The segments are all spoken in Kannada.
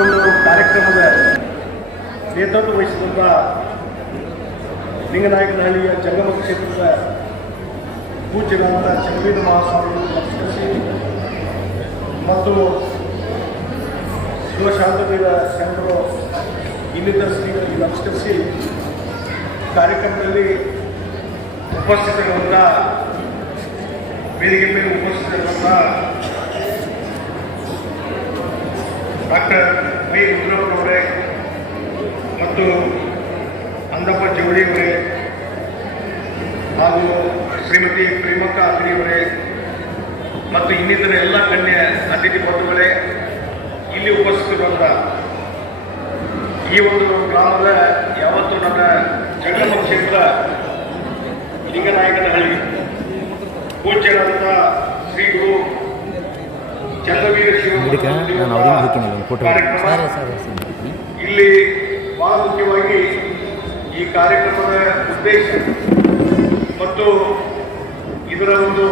ಒಂದು ಕಾರ್ಯಕ್ರಮದ ನೇತೃತ್ವ ವಹಿಸಿದಂಥ ಲಿಂಗನಾಯಕನಹಳ್ಳಿಯ ಜಂಗಮ ಕ್ಷೇತ್ರದ ಪೂಜ್ಯರಾದ ಚನ್ನವೀರ ಮಹಾಸ್ವಾಮಿಗಳು ನಮಸ್ಕರಿಸಿ ಮತ್ತು ಶಿವಶಾಂತವೀರ ಶರಣರು ಇನ್ನಿತರ ಶ್ರೀಗಳಿಗೆ ನಮಸ್ಕರಿಸಿ ಕಾರ್ಯಕ್ರಮದಲ್ಲಿ ಉಪಸ್ಥಿತರಿರುವಂಥ ವೇದಿಕೆ ಮೇಲೆ ಉಪಸ್ಥಿತರಿರುವಂಥ ಡಾಕ್ಟರ್ ವೈ ರುದ್ರಪ್ಪನವರೇ ಮತ್ತು ಅಂದಪ್ಪ ಜವಳಿಯವರೇ ಹಾಗೂ ಶ್ರೀಮತಿ ಪ್ರೇಮಕ್ಕ ಅಗ್ನಿಯವರೇ ಮತ್ತು ಇನ್ನಿತರ ಎಲ್ಲ ಗಣ್ಯ ಅತಿಥಿ ಬಂಧುಗಳೇ, ಇಲ್ಲಿ ಉಪಸ್ಥಿತರಿರುವಂಥ ಈ ಒಂದು ಗ್ರಾಮದ ಯಾವತ್ತು ನನ್ನ ಜಂಗಮ ಕ್ಷೇತ್ರ ಲಿಂಗನಾಯಕನಹಳ್ಳಿ ಪೂಜ್ಯರಾದಂಥ ಶ್ರೀ ಗುರು ಚಂದ್ರವೀರ ಇಲ್ಲಿ ಬಹಳ ಮುಖ್ಯವಾಗಿ ಈ ಕಾರ್ಯಕ್ರಮದ ಉದ್ದೇಶ ಮತ್ತು ಇದರ ಒಂದು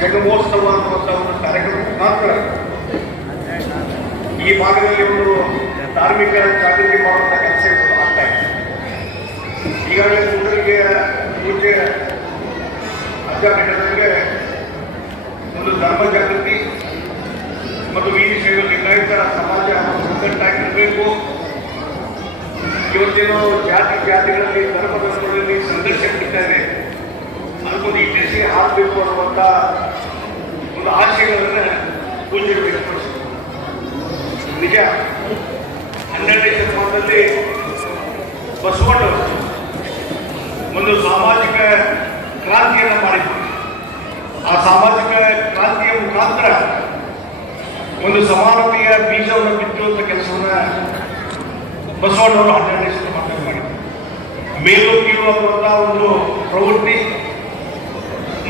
ಜಗಮೋತ್ಸವ ಅನ್ನುವಂಥ ಒಂದು ಕಾರ್ಯಕ್ರಮ ಮಾತ್ರ ಈ ಭಾಗದಲ್ಲಿ ಒಂದು ಧಾರ್ಮಿಕ ಜಾಗೃತಿ ಮಾಡುವಂಥ ಕೆಲಸಗಳು ಆಗ್ತಾ ಇದೆ. ಈಗಾಗಲೇ ಹುಡುಗರಿಗೆ ಪೂಜೆ ಅಜ್ಜಾಂಗೆ ಒಂದು ಧರ್ಮ ಜಾಗೃತಿ ಮತ್ತು ವೀರ ಶೈವ ಲಿಂಗಾಯತರ ಸಮಾಜ ಒಗ್ಗಟ್ಟಾಗಿರಬೇಕು. ಇವತ್ತೇನೋ ಜಾತಿಗಳಲ್ಲಿ ಧರ್ಮಗಳಲ್ಲಿ ಸಂಘರ್ಷ ನಡೀತಾ ಇದೆ, ಅದಕ್ಕೊಂದು ಇತಿಹಾಸ ಹಾಕಬೇಕು ಅನ್ನುವಂಥ ಒಂದು ಆಶಯಗಳನ್ನು ಪೂಜೆಗೆ ವ್ಯಕ್ತಪಡಿಸಿದರು. ನಿಜ 12ನೇ ಶತಮಾನದಲ್ಲಿ ಬಸವಣ್ಣವರು ಒಂದು ಸಾಮಾಜಿಕ ಕ್ರಾಂತಿಯನ್ನು ಮಾಡಿದರು. ಆ ಸಾಮಾಜಿಕ ಕ್ರಾಂತಿಯ ಮುಖಾಂತರ ಒಂದು ಸಮಾನತೆಯ ಬೀಜವನ್ನು ಬಿತ್ತುವಂಥ ಕೆಲಸವನ್ನು ಬಸವಣ್ಣವರು 12ನೇ ಶತಮಾನದಲ್ಲಿ ಮಾಡಿದರು. ಮೇಲು ಕೀಳು ಅನ್ನುವಂಥ ಒಂದು ಪ್ರವೃತ್ತಿ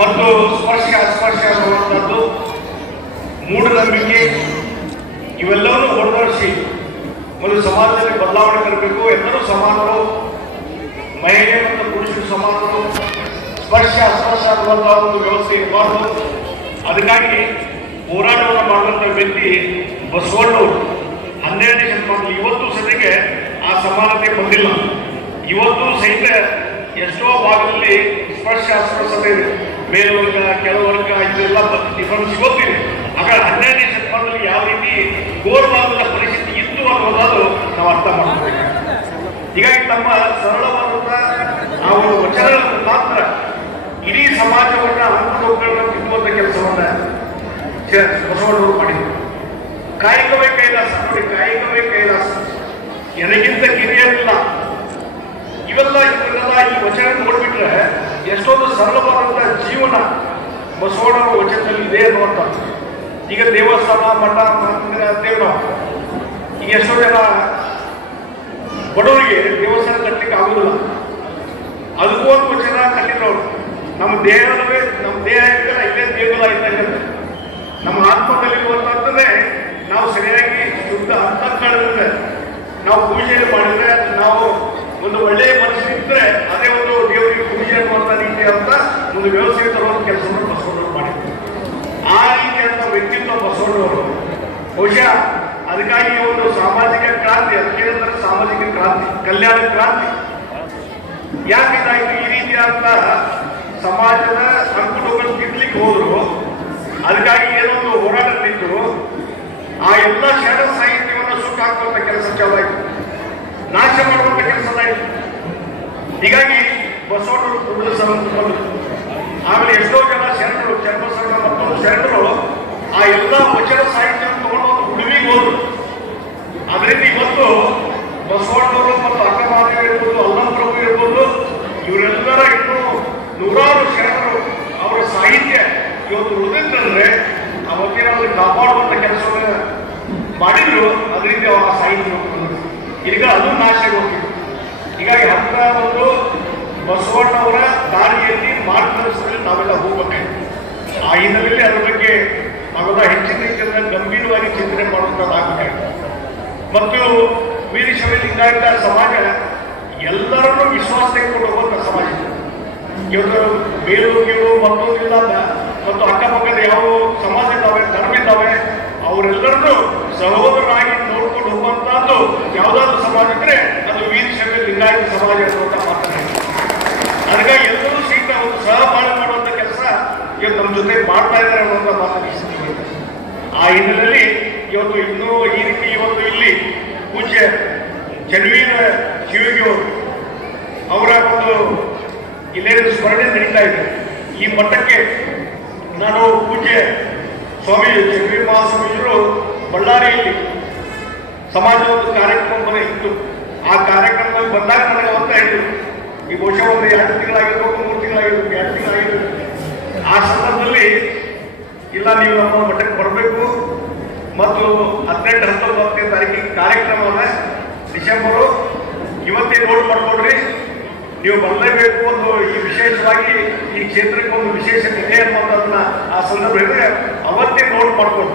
ಮತ್ತು ಸ್ಪರ್ಶ ಅಸ್ಪರ್ಶ ಅನ್ನುವಂಥದ್ದು, ಮೂಢನಂಬಿಕೆ ಇವೆಲ್ಲವನ್ನೂ ಹೊರತುಪಡಿಸಿ ಒಂದು ಸಮಾಜದಲ್ಲಿ ಬದಲಾವಣೆ ತರಬೇಕು. ಎಲ್ಲರೂ ಸಮಾನರು, ಮಹಿಳೆ ಮತ್ತು ಪುರುಷರು ಸಮಾನರು, ಸ್ಪರ್ಶ ಅಸ್ಪರ್ಶ ಅನ್ನುವಂಥ ಒಂದು ವ್ಯವಸ್ಥೆ ಇರಬಾರ್ದು. ಅದಕ್ಕಾಗಿ ಹೋರಾಟವನ್ನು ಮಾಡುವಂಥ ವ್ಯಕ್ತಿ ಬಸವಣ್ಣವರು 12ನೇ ಶತಮಾನದಲ್ಲಿ. ಇವತ್ತು ಸದ್ಯಕ್ಕೆ ಆ ಸಮಾನತೆ ಬಂದಿಲ್ಲ. ಇವತ್ತು ಸಹಿತ ಎಷ್ಟೋ ಭಾಗದಲ್ಲಿ ಸ್ಪರ್ಶ ಅಸ್ಪರ್ಶತೆ ಇದೆ, ಮೇಲ್ವರ್ಗ ಕೆಳವರ್ಗ ಇದೆಲ್ಲ ಡಿಫರೆನ್ಸ್ ಇವತ್ತಿದೆ. ಹಾಗಾಗಿ 12ನೇ ಶತಮಾನದಲ್ಲಿ ಯಾವ ರೀತಿ ಘೋರವಾದ ಪರಿಸ್ಥಿತಿ ಇತ್ತು ಅನ್ನೋದಾದ್ರು ನಾವು ಅರ್ಥ ಮಾಡ್ಕೋಬೇಕು. ಹೀಗಾಗಿ ತಮ್ಮ ಸರಳವಾದಂಥ ಆ ಒಂದು ವಚನಗಳ ಮುಖಾಂತರ ಇಡೀ ಸಮಾಜವನ್ನು ಹಂತಗಳನ್ನು ತಿನ್ನುವಂಥ ಕೆಲಸವನ್ನ ಬಸವಣ್ಣವರು ಮಾಡಿದರು. ಕಾಯಕವೇ ಕೈಲಾಸ ನೋಡಿ, ಕಾಯಕವೇ ಕೈಲಾಸ, ನನಗಿಂತ ಕಿರಿಯರಿಲ್ಲ. ಇವರೆಲ್ಲ ಈ ವಚನ ನೋಡ್ಬಿಟ್ರೆ ಎಷ್ಟೊಂದು ಸರಳವಾದಂಥ ಜೀವನ ಬಸವಣ್ಣವರ ವಚನದಲ್ಲಿ ಇದೆ ಅನ್ನುವಂಥ. ಈಗ ದೇವಸ್ಥಾನ ಮಠ ಮಂದಿರ ಅಂತೇಳಿ ನಾವು ಈಗ ಎಷ್ಟೋ ಜನ ಬಡವರಿಗೆ ದೇವಸ್ಥಾನ ಕಟ್ಟಲಿಕ್ಕೆ ಆಗುದಿಲ್ಲ, ಅದಕ್ಕೂ ಒಂದು ವಚನ ಕಟ್ಟಿದ್ರು. ನಮ್ಮ ದೇಹವೇ ನಮ್ಮ ದೇಹ ಇದ್ದರೆ ಇಲ್ಲೇ ದೇಗುಲ ಇದ್ದಂಗೆ. ನಮ್ಮ ಆತ್ಮದಲ್ಲಿರುವಂಥದ್ದೇ ನಾವು ಸರಿಯಾಗಿ ಶುದ್ಧ ಅಂತಃಕರಣದಿಂದ ನಾವು ಪೂಜೆಯನ್ನು ಮಾಡಿದ್ರೆ, ನಾವು ಒಂದು ಒಳ್ಳೆಯ ಮನಸ್ಸಿದ್ರೆ ಅದೇ ಒಂದು ದೇವರಿಗೆ ಪೂಜೆ ಮಾಡುವಂಥ ರೀತಿ ಅಂತ ಒಂದು ವ್ಯವಸ್ಥೆ ತರುವಂಥ ಕೆಲಸವನ್ನು ಬಸವಣ್ಣವರು ಮಾಡಿದ್ರು. ಆ ರೀತಿಯಾದ ವ್ಯಕ್ತಿತ್ವ ಬಸವಣ್ಣವರು ಬಹುಶಃ ಅದಕ್ಕಾಗಿ ಒಂದು ಸಾಮಾಜಿಕ ಕ್ರಾಂತಿ, ಅದಕ್ಕೆ ಸಾಮಾಜಿಕ ಕ್ರಾಂತಿ, ಕಲ್ಯಾಣ ಕ್ರಾಂತಿ ಯಾಕಿದಾಯಿತು. ಈ ರೀತಿಯಾದಂಥ ಸಮಾಜದ ಅಂಕುಟಗಳು ತಿದ್ದಲಿಕ್ಕೆ ಹೋದ್ರು, ಅದಕ್ಕಾಗಿ ಏನೊಂದು ಹೋರಾಟ ನಿಂತು ಆ ಎಲ್ಲ ಶರಣ ಸಾಹಿತ್ಯವನ್ನು ಸುಟ್ಟು ಹಾಕುವಂಥ ಕೆಲಸ ಚಾಲಾಯಿತು, ನಾಶ ಮಾಡುವಂಥ ಕೆಲಸ ಆಯಿತು. ಹೀಗಾಗಿ ಬಸವಣ್ಣವರು ಕುರುಡು ಬಂದರು. ಆಮೇಲೆ ಎಷ್ಟೋ ಜನ ಶರಣರು, ಚರ್ಮಸರಣ ಮತ್ತೊಂದು ಶರಣರು ಆ ಎಲ್ಲ ವಚನ ಸಾಹಿತ್ಯವನ್ನು ತಗೊಂಡು ಒಂದು ಉಳಿವಿಗೆ ಹೋದ್ರು. ಅದರಿಂದ ಇವತ್ತು ಬಸವಣ್ಣವರು ಮತ್ತು ಅಕ್ಕಮಹಾದೇವಿ ಇರ್ಬೋದು, ಅಲ್ಲಂಪ್ರಭು ಇರ್ಬೋದು, ಇವರೆಲ್ಲರ ಇನ್ನೂ ನೂರಾರು ಶರಣರು ಅವರ ಸಾಹಿತ್ಯ ಇವತ್ತು ಉಳಿದಿತ್ತಂದ್ರೆ ಅವತ್ತಿನ ಕಾಪಾಡುವಂಥ ಕೆಲಸವನ್ನು ಮಾಡಿದ್ರು. ಅದರಿಂದ ಅವರ ಸಾಹಿತ್ಯ ಈಗ ಅದು ನಾಶ ಹೋಗಿತ್ತು. ಹೀಗಾಗಿ ಅಂತ ಒಂದು ಬಸವಣ್ಣವರ ದಾರಿಯಲ್ಲಿ ಮಾರ್ಗದರ್ಶನದಲ್ಲಿ ನಾವೆಲ್ಲ ಹೋಗಬೇಕಾಗಿದೆ. ಆ ಹಿನ್ನೆಲೆಯಲ್ಲಿ ಅದರ ಬಗ್ಗೆ ನಾವೆಲ್ಲ ಹೆಚ್ಚಿನ ರೀತಿಯಿಂದ ಗಂಭೀರವಾಗಿ ಚಿಂತನೆ ಮಾಡುವಂಥದ್ದಾಗಬೇಕಾಗಿದೆ. ಮತ್ತು ವೀರಶೈವ ಲಿಂಗಾಯತ ಸಮಾಜ ಎಲ್ಲರನ್ನೂ ವಿಶ್ವಾಸ ತೆಗೆದುಕೊಂಡು ಹೋಗುವಂಥ ಸಮಾಜ. ಇವತ್ತು ಬೇರು ಕೀಳು ಮತ್ತೊಂದಿಲ್ಲ ಮತ್ತು ಅಕ್ಕಪಕ್ಕದ ಯಾವ ಸಮಾಜ ಇದ್ದಾವೆ, ಧರ್ಮ ಇದ್ದಾವೆ, ಅವರೆಲ್ಲರನ್ನೂ ಸಹೋದರರಾಗಿ ನೋಡ್ಕೊಂಡು ಹೋಗುವಂತಹದ್ದು ಯಾವುದಾದ್ರೂ ಸಮಾಜ ಇದ್ರೆ ಅದು ವೀರಶೈವ ಲಿಂಗಾಯತ ಸಮಾಜ ಅನ್ನುವಂಥ ಮಾತನಾಡಿ. ಅದಕ್ಕಾಗಿ ಎಲ್ಲರೂ ಸಹಿತ ಒಂದು ಸಹಬಾಳ್ವೆ ಮಾಡುವಂಥ ಕೆಲಸ ಇವತ್ತು ನಮ್ಮ ಜೊತೆ ಮಾಡ್ತಾ ಇದ್ದಾರೆ ಅನ್ನುವಂಥ ಮಾತನಾಡಿ. ಆ ಹಿನ್ನೆಲೆಯಲ್ಲಿ ಇವತ್ತು ಇನ್ನೂ ಈ ರೀತಿ ಇವತ್ತು ಇಲ್ಲಿ ಪೂಜ್ಯ ಚನ್ವೀರ ಶಿವಗಿ ಅವರು ಅವರ ಒಂದು ಇಲ್ಲೇನು ಸ್ಮರಣೆ ನಡೀತಾ ಇದೆ. ಈ ಮಟ್ಟಕ್ಕೆ ನಾನು ಪೂಜ್ಯ ಸ್ವಾಮಿ ಚನ್ವೀರ ಮಹಾಸ್ವಾಮೀಜರು ಬಳ್ಳಾರಿಯಲ್ಲಿ ಸಮಾಜದ ಒಂದು ಕಾರ್ಯಕ್ರಮ ಇತ್ತು. ಆ ಕಾರ್ಯಕ್ರಮದಲ್ಲಿ ಬಂದಾಗ ನನಗೆ ಅಂತ ಹೇಳಿದ್ರು, ಈ ಬಹುಶಃ ಒಂದು 2 ತಿಂಗಳಾಗಿರ್ಬೇಕು, 3 ತಿಂಗಳಾಗಿರ್ಬೇಕು, 2 ತಿಂಗಳಾಗಿರ್ಬೇಕು. ಆ ಸಂದರ್ಭದಲ್ಲಿ ಇಲ್ಲ, ನೀವು ನಮ್ಮ ಮಟ್ಟಕ್ಕೆ ಬರಬೇಕು ಮತ್ತು 18, 19 ತಾರೀಕಿಗೆ ಕಾರ್ಯಕ್ರಮ ಅದ, ಡಿಸೆಂಬರು, ಇವತ್ತೇ ನೋಟ್ ಮಾಡ್ಕೊಡ್ರಿ, ನೀವು ಬರಲೇಬೇಕು. ಒಂದು ಈ ವಿಶೇಷವಾಗಿ ಈ ಕ್ಷೇತ್ರಕ್ಕೆ ಒಂದು ವಿಶೇಷತೆ ಇದೆ ಅನ್ನೋದನ್ನ ಆ ಸಂದರ್ಭದಲ್ಲಿ ಅವತ್ತೇ ನೋಟ್ ಮಾಡ್ಕೊಂಡು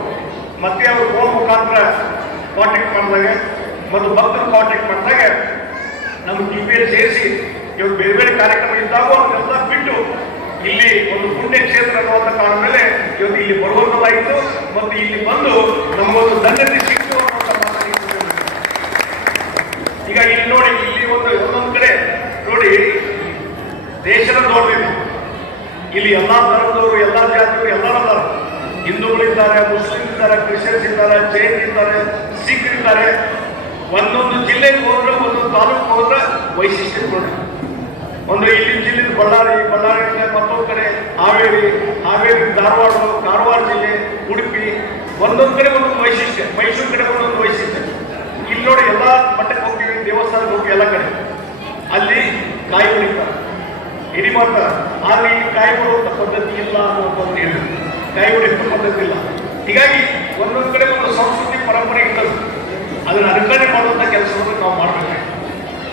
ಮತ್ತೆ ಅವರು ಫೋನ್ ಮುಖಾಂತರ ಕಾಂಟ್ಯಾಕ್ಟ್ ಮಾಡಿದಾಗ ಮತ್ತು ಭಕ್ತರು ಕಾಂಟ್ಯಾಕ್ಟ್ ಮಾಡಿದಾಗ ನಮ್ಮ GPS ಸೇರಿಸಿ ಇವತ್ತು ಬೇರೆ ಬೇರೆ ಕಾರ್ಯಕ್ರಮ ಇದ್ದಾಗ ಅವನ್ನೆಲ್ಲ ಬಿಟ್ಟು ಇಲ್ಲಿ ಒಂದು ಪುಣ್ಯ ಕ್ಷೇತ್ರ ಅನ್ನುವಂಥ ಕಾರಣ ಮೇಲೆ ಇವತ್ತು ಇಲ್ಲಿ ಬರುವಂಥದ್ದಾಯಿತು ಮತ್ತು ಇಲ್ಲಿ ಬಂದು ನಮಗೊಂದು ಧನ್ಯತೆ ಸಿಕ್ತು ಅನ್ನುವಂಥ ಮಾತಾಡಿದ್ದು. ಈಗ ಇಲ್ಲಿ ನೋಡಿ, ಇಲ್ಲಿ ಒಂದೊಂದು ಕಡೆ ನೋಡಿ, ದೇಶದ ನೋಡ್ಬೇಕು, ಇಲ್ಲಿ ಎಲ್ಲಾ ಧರ್ಮದವರು, ಎಲ್ಲಾ ಜಾತಿಯವರು ಎಲ್ಲರೂ ಇದ್ದಾರೆ. ಹಿಂದೂಗಳಿದ್ದಾರೆ, ಮುಸ್ಲಿಂ ಇದ್ದಾರೆ, ಕ್ರಿಶ್ಚಿಯನ್ಸ್ ಇದ್ದಾರೆ, ಜೈನ್ ಇದ್ದಾರೆ, ಸಿಖ್ರಿದ್ದಾರೆ. ಒಂದೊಂದು ಜಿಲ್ಲೆಗೆ ಹೋದ್ರೆ, ಒಂದೊಂದು ತಾಲೂಕು ಹೋದ್ರೆ ವೈಶಿಷ್ಟ್ಯಗಳು. ಒಂದು ಇಲ್ಲಿ ಜಿಲ್ಲೆ ಬಳ್ಳಾರಿ ಮತ್ತೊಂದು ಕಡೆ ಹಾವೇರಿ ಧಾರವಾಡ ಜಿಲ್ಲೆ, ಉಡುಪಿ, ಒಂದೊಂದು ಕಡೆ ಒಂದೊಂದು ವೈಶಿಷ್ಟ್ಯ, ಮೈಸೂರು ಕಡೆ ಒಂದೊಂದು ವೈಶಿಷ್ಟ್ಯ. ಇಲ್ಲಿ ನೋಡಿ, ಎಲ್ಲ ಮಟ್ಟಕ್ಕೆ ಹೋಗ್ತೀವಿ, ದೇವಸ್ಥಾನಕ್ಕೆ ಹೋಗಿ ಎಲ್ಲ ಕಡೆ ಅಲ್ಲಿ ಕಾಯಿ ಹೊಡಿತಾರೆ, ಎಡಿ ಮಾಡ್ತಾರೆ. ಆದರೆ ಇಲ್ಲಿ ಕಾಯಿ ಹೊಡುವಂಥ ಪದ್ಧತಿ ಇಲ್ಲ ಅನ್ನುವಂಥದ್ದು ಹೇಳಿ, ಕಾಯಿ ಹೊಡೆಯುವಂಥ ಪದ್ಧತಿ ಇಲ್ಲ. ಹೀಗಾಗಿ ಒಂದೊಂದು ಕಡೆ ಒಂದು ಸಂಸ್ಕೃತಿ ಪರಂಪರೆ ಇರ್ತದೆ, ಅದನ್ನು ಅನುಕರಣೆ ಮಾಡುವಂಥ ಕೆಲಸವನ್ನು ನಾವು ಮಾಡಬೇಕು.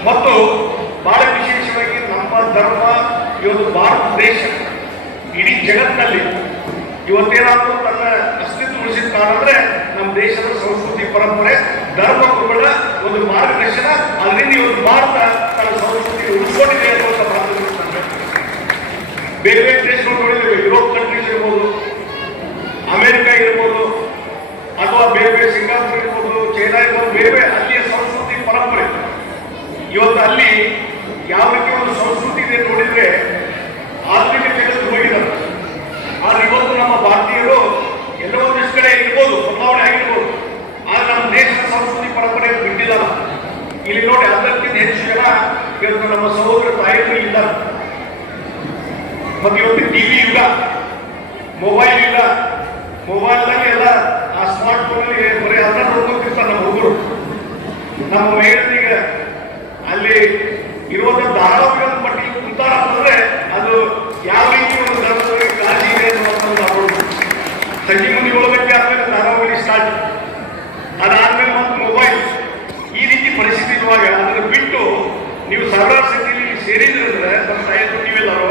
ಮತ್ತು ಬಹಳ ವಿಶೇಷವಾಗಿ ನಮ್ಮ ಧರ್ಮ ಇವತ್ತು ಭಾರತ ದೇಶ ಇಡೀ ಜಗತ್ತಿನಲ್ಲಿ ಇವತ್ತೇನಾದರೂ ತನ್ನ ಅಸ್ತಿತ್ವ ಉಳಿಸಿದ ಕಾರಣಂದ್ರೆ ನಮ್ಮ ದೇಶದ ಸಂಸ್ಕೃತಿ ಪರಂಪರೆ ಧರ್ಮ ಗುರುಗಳ ಒಂದು ಮಾರ್ಗದರ್ಶನ, ಅದರಿಂದ ಇವತ್ತು ಭಾರತ ತನ್ನ ಸಂಸ್ಕೃತಿ ಉಳಿಸ್ಕೊಂಡಿದೆ ಅನ್ನುವಂಥ ಮಾತನ್ನು ಬೇರೆ ಬೇರೆ ದೇಶಗಳು ನೋಡಿದ್ದೇವೆ. ಯುರೋಪ್ ಕಂಟ್ರೀಸ್ ಇರ್ಬೋದು, ಅಮೆರಿಕ ಇರ್ಬೋದು, ಅಥವಾ ಬೇರೆ ಬೇರೆ ಸಿಂಗಾಪುರ್ ಇರ್ಬೋದು, ಚೈನಾ ಇರ್ಬೋದು, ಬೇರೆ ಬೇರೆ ಅಲ್ಲಿಯ ಸಂಸ್ಕೃತಿ ಪರಂಪರೆ ಇವತ್ತು ಅಲ್ಲಿ ಯಾವ ರೀತಿ ಒಂದು ಸಂಸ್ಕೃತಿ ಇದೆ ನೋಡಿದ್ರೆ ಆಧುನಿಕ ಜಗತ್ತು ಹೋಗಿದ್ದಾರೆ. ಆದ್ರೆ ಇವತ್ತು ನಮ್ಮ ಭಾರತೀಯರು ಎಲ್ಲೋ ಒಂದಿಷ್ಟು ಕಡೆ ಇರ್ಬೋದು, ಬದಲಾವಣೆ ಆಗಿರ್ಬೋದು, ಆದ್ರೆ ನಮ್ಮ ದೇಶದ ಸಂಸ್ಕೃತಿ ಪರಂಪರೆ ಬಿಟ್ಟಿಲ್ಲ. ಇಲ್ಲಿ ನೋಡಿ, 10ಕ್ಕಿಂತ ಹೆಚ್ಚು ಜನ ಇವತ್ತು ನಮ್ಮ ಸಹೋದರ ತಾಯಿಗಳು ಇದ್ದಾರೆ. ಮತ್ತು ಇವತ್ತು ಟಿವಿ ಯುಗ, ಮೊಬೈಲ್ ಯುಗ, ಮೊಬೈಲ್ನಲ್ಲಿ ಎಲ್ಲ ಆ ಸ್ಮಾರ್ಟ್ ಫೋನಲ್ಲಿ ಬರೀ ಅದನ್ನ ನೋಡ್ಕೊತಿರ್ತಾರೆ ನಮ್ಮ ಹುಡುಗರು. ನಮ್ಮ ಮಹಿಳೆಯರಿಗೆ ಅಲ್ಲಿ ಇರುವಂಥ ಧಾರಾವಾಹಿಗಳ ಮಟ್ಟಿಗೆ ಕುಂತಾರ ಅಂತಂದ್ರೆ ಅದು ಯಾವ ರೀತಿ ಒಂದು ಧರ್ಮದ ಕಾಳಜಿ ಇದೆ ಅನ್ನುವಂಥದ್ದು ನಾವು ಸಂಜೆ ಮುಂದೆ 7 ಗಂಟೆ ಆದ್ಮೇಲೆ ಧಾರಾವಾಹಿ ಸ್ಟಾರ್ಟ್, ಅದಾದ್ಮೇಲೆ ಮತ್ತು ಮೊಬೈಲ್, ಈ ರೀತಿ ಪರಿಸ್ಥಿತಿ ಇರುವಾಗ ಅದನ್ನು ಬಿಟ್ಟು ನೀವು ಸಾವಿರಾರು ಸಂಖ್ಯೆಯಲ್ಲಿ ಸೇರಿದ್ರೆ ನಮ್ಮ ತಾಯಿಯರು ನೀವೆಲ್ಲರೂ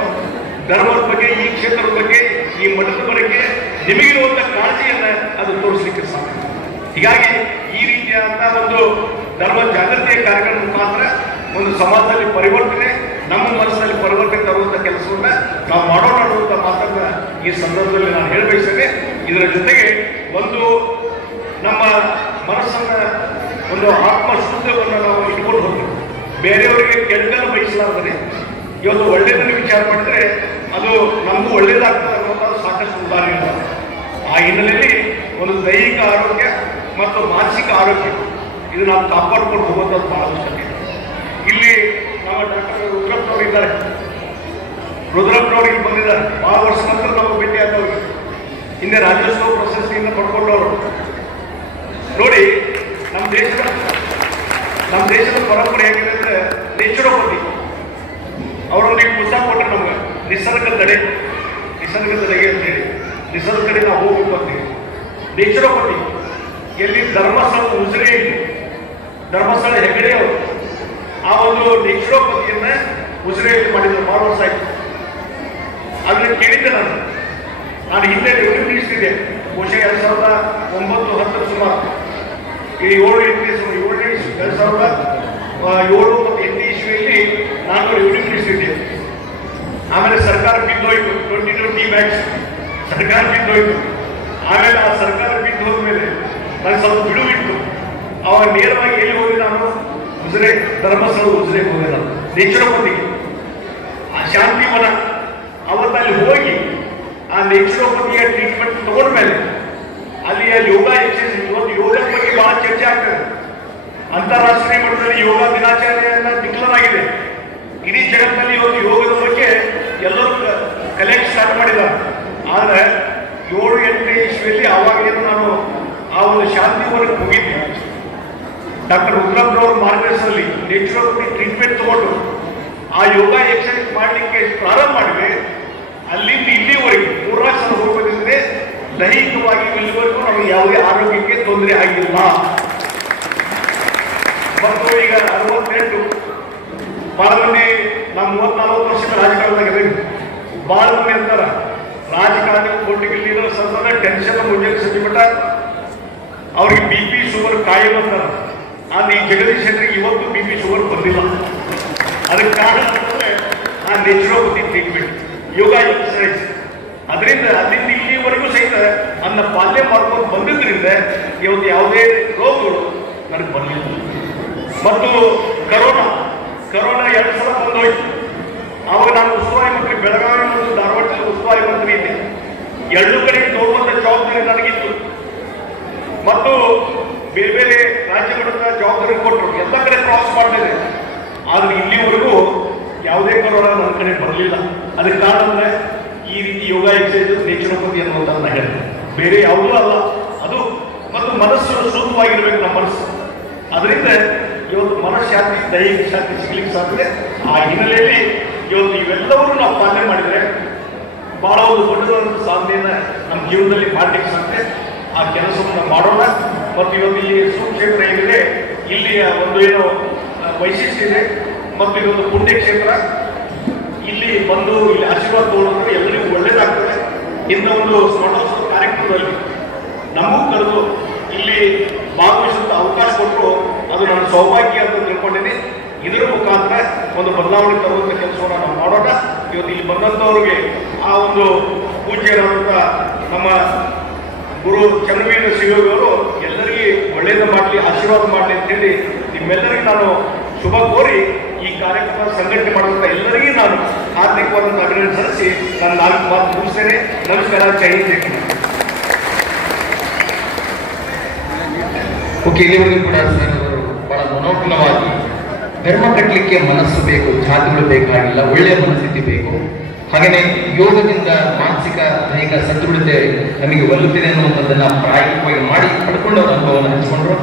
ಧರ್ಮದ ಬಗ್ಗೆ, ಈ ಕ್ಷೇತ್ರದ ಬಗ್ಗೆ, ಈ ಮಠದ ಬಗ್ಗೆ ನಿಮಗಿರುವಂಥ ಕಾಳಜಿಯನ್ನು ಅದು ತೋರಿಸಲಿಕ್ಕೆ ಸಾಧ್ಯ. ಹೀಗಾಗಿ ಈ ರೀತಿಯಾದಂಥ ಒಂದು ಧರ್ಮ ಜಾಗೃತಿಯ ಕಾರ್ಯಕ್ರಮ ಮುಖಾಂತರ ಒಂದು ಸಮಾಜದಲ್ಲಿ ಪರಿವರ್ತನೆ, ನಮ್ಮ ಮನಸ್ಸಿನಲ್ಲಿ ಪರಿವರ್ತನೆ ತರುವಂಥ ಕೆಲಸವನ್ನ ನಾವು ಮಾಡೋಣ ಅನ್ನುವಂಥ ಮಾತನ್ನ ಈ ಸಂದರ್ಭದಲ್ಲಿ ನಾನು ಹೇಳಬಯಸ್ತೇನೆ. ಇದರ ಜೊತೆಗೆ ಒಂದು ನಮ್ಮ ಮನಸ್ಸನ್ನ ಒಂದು ಆತ್ಮಶುದ್ಧವನ್ನು ನಾವು ಇಟ್ಕೊಂಡು ಹೋಗ್ಬೇಕು. ಬೇರೆಯವರಿಗೆ ಕೆಡುಕನ್ನು ಬಯಸಲಾರದೆ ಇವತ್ತು ಒಳ್ಳೆಯದನ್ನು ವಿಚಾರ ಮಾಡಿದರೆ ಅದು ನಮಗೂ ಒಳ್ಳೆಯದಾಗ್ತದೆ ಅನ್ನೋದು ಸಾಕಷ್ಟು ಉದಾಹರಣೆ. ಆ ಹಿನ್ನೆಲೆಯಲ್ಲಿ ಒಂದು ದೈಹಿಕ ಆರೋಗ್ಯ ಮತ್ತು ಮಾನಸಿಕ ಆರೋಗ್ಯ ಇದು ನಾವು ಕಾಪಾಡ್ಕೊಂಡು ಹೋಗುವಂಥದ್ದು ಬಹಳ ಅವಶ್ಯಕತೆ. ಇಲ್ಲಿ ನಮ್ಮ ಡಾಕ್ಟರ್ ರುದ್ರಪ್ಪನವರು ಇದ್ದಾರೆ, ರುದ್ರಪ್ಪನವರು ಇಲ್ಲಿ ಬಂದಿದ್ದಾರೆ. ಬಹಳ ವರ್ಷ ನಂತರ ನಾವು ಭೇಟಿ ಆದವರು, ಹಿಂದೆ ರಾಜ್ಯೋತ್ಸವ ಪ್ರಶಸ್ತಿಯಿಂದ ಪಡ್ಕೊಂಡವರು. ನೋಡಿ, ನಮ್ಮ ದೇಶದ ಪರಂಪರೆ ಹೇಗಿದೆ ಅಂದರೆ ನೇಚುರೋಪತಿ. ಅವರೊಂದು ಈಗ ಪುಸ್ತಕ ಕೊಟ್ಟರೆ ನಮ್ಗೆ ನಿಸರ್ಗದ ತಡೆಗೆ ಅಂತೇಳಿ, ನಿಸರ್ಗದ ಕಡೆ ನಾವು ಹೋಗ್ಬೇಕು ಅಂತೀವಿ. ನೇಚುರೋಪತಿ ಎಲ್ಲಿ ಧರ್ಮಸ್ಥಳ ಉಸಿರೇ ಇದೆ, ಧರ್ಮಸ್ಥಳ ಹೆಗಡೆ ಅವರು ಆ ಒಂದು ನೇಚುರೋಪತಿಯನ್ನ ಉಸಿರೆಯಲ್ಲಿ ಮಾಡಿದ್ರು. ಬಹಳ ವರ್ಷ ಆಯ್ತು. ಅದನ್ನು ಕೇಳಿದ್ದೆ ನಾನು ಹಿಂದೆ ತಿಳಿಸ್ತಿದ್ದೆ. ಬಹುಶಃ 2009-10 ಸುಮಾರು ಈ 2007 ಮತ್ತು 8 ಇಸ್ವಿಯಲ್ಲಿ ನಾನು ರೆವಿನ್ಯೂ ತಿಳಿಸ್ತಿದ್ದೆ. ಆಮೇಲೆ ಸರ್ಕಾರ ಬಿದ್ದೋಯ್ತು, 2020 ಬ್ಯಾಚ್ ಸರ್ಕಾರ ಬಿದ್ದೋಯ್ತು. ಆಮೇಲೆ ಆ ಸರ್ಕಾರ ಬಿದ್ದು ಹೋದ್ಮೇಲೆ ಉಜ್ರೆಗೆ ಹೋದೆ ನಾನು ನೇಚುರೋಪತಿಗೆ, ಆ ಶಾಂತಿ ವನ. ಅವತ್ತಲ್ಲಿ ಹೋಗಿ ಆ ನೇಚುರೋಪತಿಯ ಟ್ರೀಟ್ಮೆಂಟ್ ತಗೊಂಡ್ಮೇಲೆ ಅಲ್ಲಿಯ ಯೋಗ ಎಕ್ಸರ್ಸೈಸ್, ಇವತ್ತು ಯೋಗದ ಬಗ್ಗೆ ಬಹಳ ಚರ್ಚೆ ಆಗ್ತದೆ. ಅಂತಾರಾಷ್ಟ್ರೀಯ ಮಟ್ಟದಲ್ಲಿ ಯೋಗ ದಿನಾಚರಣೆಯನ್ನ ಡಿಕ್ಲೇರ್ ಆಗಿದೆ. ಇಡೀ ಜಗತ್ತಿನಲ್ಲಿ ಇವತ್ತು ಯೋಗದ ಬಗ್ಗೆ ಎಲ್ಲರೂ ಕಲೆಕ್ಟ್ ಸ್ಟಾರ್ಟ್ ಮಾಡಿದ್ದಾರೆ. ಆದರೆ 7-8 ಇಸ್ವಿಯಲ್ಲಿ ಆವಾಗೇನು ನಾನು ಆ ಒಂದು ಶಾಂತಿವನಕ್ಕೆ ಹೋಗಿದ್ದೆ. ಡಾಕ್ಟರ್ ರುದ್ರಪ್ಪನವ್ರ ಮಾರ್ಗದರ್ಶನದಲ್ಲಿ ನೇಚುರೋಪತಿ ಟ್ರೀಟ್ಮೆಂಟ್ ತಗೊಂಡು ಆ ಯೋಗ ಎಕ್ಸರ್ಸೈಸ್ ಮಾಡಲಿಕ್ಕೆ ಪ್ರಾರಂಭ ಮಾಡಿದೆ. ಅಲ್ಲಿಂದ ಇಲ್ಲಿವರೆಗೆ 3 ಸಲ ಹೋಗಬೇಕಿದ್ರೆ ದೈಹಿಕವಾಗಿ ಇಲ್ಲಿವರೆಗೂ ನಮಗೆ ಯಾವುದೇ ಆರೋಗ್ಯಕ್ಕೆ ತೊಂದರೆ ಆಗಿಲ್ಲ. ಮತ್ತು ಈಗ 68 ಭಾಳ ಮಂದಿ ನಾವು 34 ವರ್ಷದ ರಾಜಕಾರಣದಾಗ ಭಾಳ ಮಂದಿ ಅಂತಾರ ರಾಜಕಾರಣಿ ಪೊಲಿಟಿಕಲ್ ಲೀಡರ್ ಸಂತಾನ ಟೆನ್ಷನ್ ಮುಂಜಾನೆ ಸಂಜೆ ಅವ್ರಿಗೆ BP ಶುಗರ್ ಕಾಯಿಲೆ ಅಂತಾರ. ಆದರೆ ಈ ಜಗದೀಶ್ ಶೆಟ್ಟರಿಗೆ ಇವತ್ತು BP ಶುಗರ್ ಬಂದಿಲ್ಲ. ಅದಕ್ಕೆ ಕಾರಣ ಅಂತಂದ್ರೆ ಆ ನೇಚುರೋಪತಿ ಟ್ರೀಟ್ಮೆಂಟ್, ಯೋಗ ಎಕ್ಸರ್ಸೈಸ್. ಅದರಿಂದ ಅಲ್ಲಿಂದ ಇಲ್ಲಿವರೆಗೂ ಸಹಿತ ಅನ್ನ ಪಾಲನೆ ಮಾಡ್ಕೊಂಡು ಬಂದಿದ್ದರಿಂದ ಇವತ್ತು ಯಾವುದೇ ರೋಗಗಳು ನನಗೆ ಬರಲಿಲ್ಲ. ಮತ್ತು ಕರೋನಾ 2 ಸಲ ಬಂದೋಯ್ತು. ಆವಾಗ ನಾನು ಉಸ್ತುವಾರಿ ಮಂತ್ರಿ, ಬೆಳಗಾವಿ ಮತ್ತು ಧಾರವಾಡದಲ್ಲಿ ಉಸ್ತುವಾರಿ ಮಂತ್ರಿ ಇದ್ದೆ. 2 ಕಡೆಗೆ ನೋಡುವಂಥ ಜವಾಬ್ದಾರಿ ನನಗಿತ್ತು. ಮತ್ತು ಬೇರೆ ಬೇರೆ ರಾಜ್ಯ ಮಟ್ಟದ ಜವಾಬ್ದಾರಿ ಕೊಟ್ಟರು, ಎಲ್ಲ ಕಡೆ ಕ್ರಾಸ್ ಮಾಡಿದೆ. ಆದರೆ ಇಲ್ಲಿವರೆಗೂ ಯಾವುದೇ ಕರೋನಾ ನನ್ನ ಕಡೆ ಬರಲಿಲ್ಲ. ಅದಕ್ಕೆ ಕಾರಣ ಅಂದರೆ ಈ ರೀತಿ ಯೋಗ ಎಕ್ಸರ್ಸೈಸ್ ನೇಚುರೋಪತಿ ಅನ್ನುವಂಥದ್ದು ನಾನು ಹೇಳ್ತೇನೆ, ಬೇರೆ ಯಾವುದೂ ಅಲ್ಲ. ಅದು ಮತ್ತು ಮನಸ್ಸು ಶುದ್ಧವಾಗಿರ್ಬೇಕು ನಮ್ಮ ಮನಸ್ಸು. ಅದರಿಂದ ಇವತ್ತು ಮನಃಶಾಂತಿ, ದೈಹಿಕ ಶಾಂತಿ ಸಿಗ್ಲಿಕ್ಕೆ ಸಾಧ್ಯ. ಆ ಹಿನ್ನೆಲೆಯಲ್ಲಿ ಇವತ್ತು ಇವೆಲ್ಲವನ್ನೂ ನಾವು ಪಾಲನೆ ಮಾಡಿದರೆ ಬಹಳ ಒಂದು ದೊಡ್ಡದಾದಂಥ ಸಾಧನೆಯನ್ನು ನಮ್ಮ ಜೀವನದಲ್ಲಿ ಮಾಡಲಿಕ್ಕೆ ಸಾಧ್ಯ. ಆ ಕೆಲಸವನ್ನು ಮಾಡೋಣ. ಮತ್ತು ಇವತ್ತು ಇಲ್ಲಿ ಸುಕ್ಷೇತ್ರ ಏನಿದೆ, ಇಲ್ಲಿಯ ಒಂದು ಏನೋ ವೈಶಿಷ್ಟ್ಯ ಇದೆ ಮತ್ತು ಇದೊಂದು ಪುಣ್ಯಕ್ಷೇತ್ರ. ಇಲ್ಲಿ ಬಂದು ಇಲ್ಲಿ ಆಶೀರ್ವಾದ ತಗೊಳ್ಳೋದ್ರೆ ಎಲ್ಲರಿಗೂ ಒಳ್ಳೇದಾಗ್ತದೆ. ಇಂಥ ಒಂದು ಸ್ಮರಣೋತ್ಸವ ಕಾರ್ಯಕ್ರಮದಲ್ಲಿ ನಮಗೂ ಕರೆದು ಇಲ್ಲಿ ಭಾಗವಹಿಸುವಂಥ ಅವಕಾಶ ಕೊಟ್ಟರು, ಅದು ನನ್ನ ಸೌಭಾಗ್ಯ ಅಂತ ತಿಳ್ಕೊಂಡಿದ್ದೀನಿ. ಇದರ ಮುಖಾಂತರ ಒಂದು ಬದಲಾವಣೆ ತರುವಂಥ ಕೆಲಸವನ್ನು ನಾವು ಮಾಡೋಣ. ಇವತ್ತು ಇಲ್ಲಿ ಬಂದಂಥವ್ರಿಗೆ ಆ ಒಂದು ಪೂಜ್ಯರಾದಂಥ ನಮ್ಮ ಗುರು ಚನ್ನವೀರ ಶಿವಯೋಗಿಯವರು ಎಲ್ಲರಿಗೆ ಒಳ್ಳೆಯದು ಮಾಡಲಿ, ಆಶೀರ್ವಾದ ಮಾಡಲಿ ಅಂತೇಳಿ ನಿಮ್ಮೆಲ್ಲರಿಗೂ ನಾನು ಶುಭ ಕೋರಿ ಈ ಕಾರ್ಯಕ್ರಮ ಸಂಘಟನೆ ಮಾಡುವಂಥ ಎಲ್ಲರಿಗೂ ನಾನು ಆರ್ಥಿಕವಾದಂಥ ಅಭಿನಂದನೆ ಸಲ್ಲಿಸಿ ನಾನು 4 ಮಾತು ಮುಗಿಸ್ತೇನೆ. ನಮಸ್ಕಾರ. ಜೈ ಹಿಂದ್. ಓಕೆ, ಇಲ್ಲಿವರೆಗೂ ಕೂಡ ಸರ್ ಅವರು ಬಹಳ ಮನೋಜ್ಞವಾಗಿ ಧರ್ಮ ಕಟ್ಟಲಿಕ್ಕೆ ಮನಸ್ಸು ಬೇಕು, ಜಾತಿಗಳು ಬೇಕಾಗಿಲ್ಲ, ಒಳ್ಳೆಯ ಮನಸ್ಥಿತಿ ಬೇಕು. ಹಾಗೆಯೇ ಯೋಗದಿಂದ ಮಾನಸಿಕ ದೈಹಿಕ ಸದೃಢತೆ ನಮಗೆ ಒಲ್ಲುತ್ತಿದೆ ಅನ್ನುವಂಥದ್ದನ್ನು ಪ್ರಾಯೋಗಿಕವಾಗಿ ಮಾಡಿ ಪಡ್ಕೊಂಡವರ ಅನುಭವವನ್ನು ಹಂಚಿಕೊಂಡ್ರು.